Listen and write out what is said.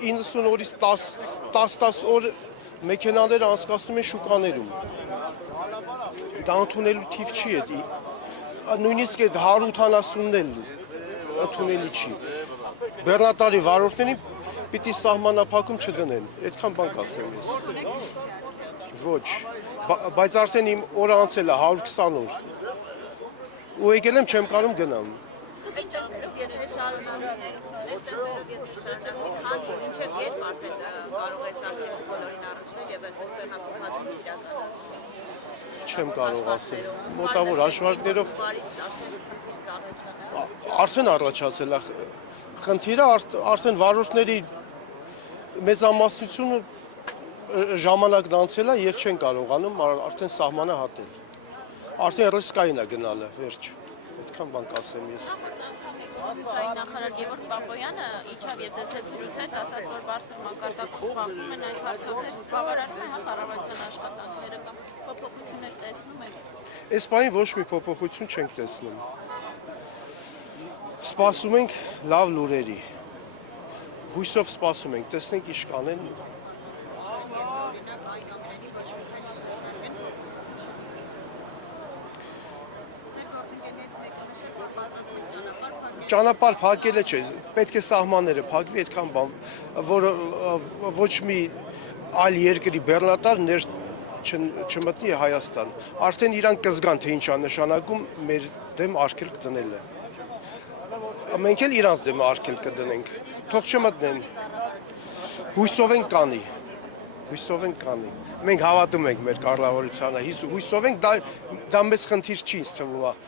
90 օրից 10 օր մեքենաները անցկացնում են շուկաներում։ Դա ընդունելու թիվ չի է։ Նույնիսկ այդ 180-ն էլ ընդունելի չի։ Բեռնատարի վարորդներին պիտի սահմանափակում չդնեն։ Այդքան բան կասեմ ես։ Ոչ, բայց արդեն իմ օրը անցել է 120 օր։ Ու եկել եմ չեմ կարող գնամ։ Եթե շարունակվի, քանի մինչև երբ արդեն կարող է սարքել բոլորին առնչվել եւ այս բեռնատուփադրում իրականացնել։ Չեմ կարող ասել։ Մոտավոր հաշվարկներով արդեն առաջացել է խնդիրը, արդեն վարորդների մեծամասնությունը ժամանակն անցել է եւ չեն կարողանում արդեն սահմանը հատել։ Արդեն ռիսկային է գնալը, վերջ։ Այդքան բան կասեմ ես։ Նախարար Գևորգ Պապոյանը իջավ եւ ձեզ հետ զրուցեց, ասաց, որ բարձր մակարդակով զբաղվում են այդ հարցով, բավարարում է կառավարության աշխատանքները կամ փոփոխություններ տեսնում եք։ Այս բանի ոչ մի փոփոխություն չենք տեսնում։ Սպասում ենք լավ լուրերի։ Հույսով սպասում ենք, տեսնենք ինչ կանեն։ Ճանապարհ փակելը չէ, պետք է սահմանները փակվի, այդքան բան, որ ոչ մի այլ երկրի բեռնատար ներ չմտնի Հայաստան։ Արդեն իրանք կզգան, թե ինչ է նշանակում մեր դեմ արգելք դնելը։ Մենք էլ իրանց դեմ արգելք կդնենք, թող չմտնեն։ Հույսով ենք կանի։ Հույսով ենք կանի։ Մենք հավատում ենք մեր կառավարությանը, հույսով ենք դա մեծ խնդիր չի ինձ թվում է։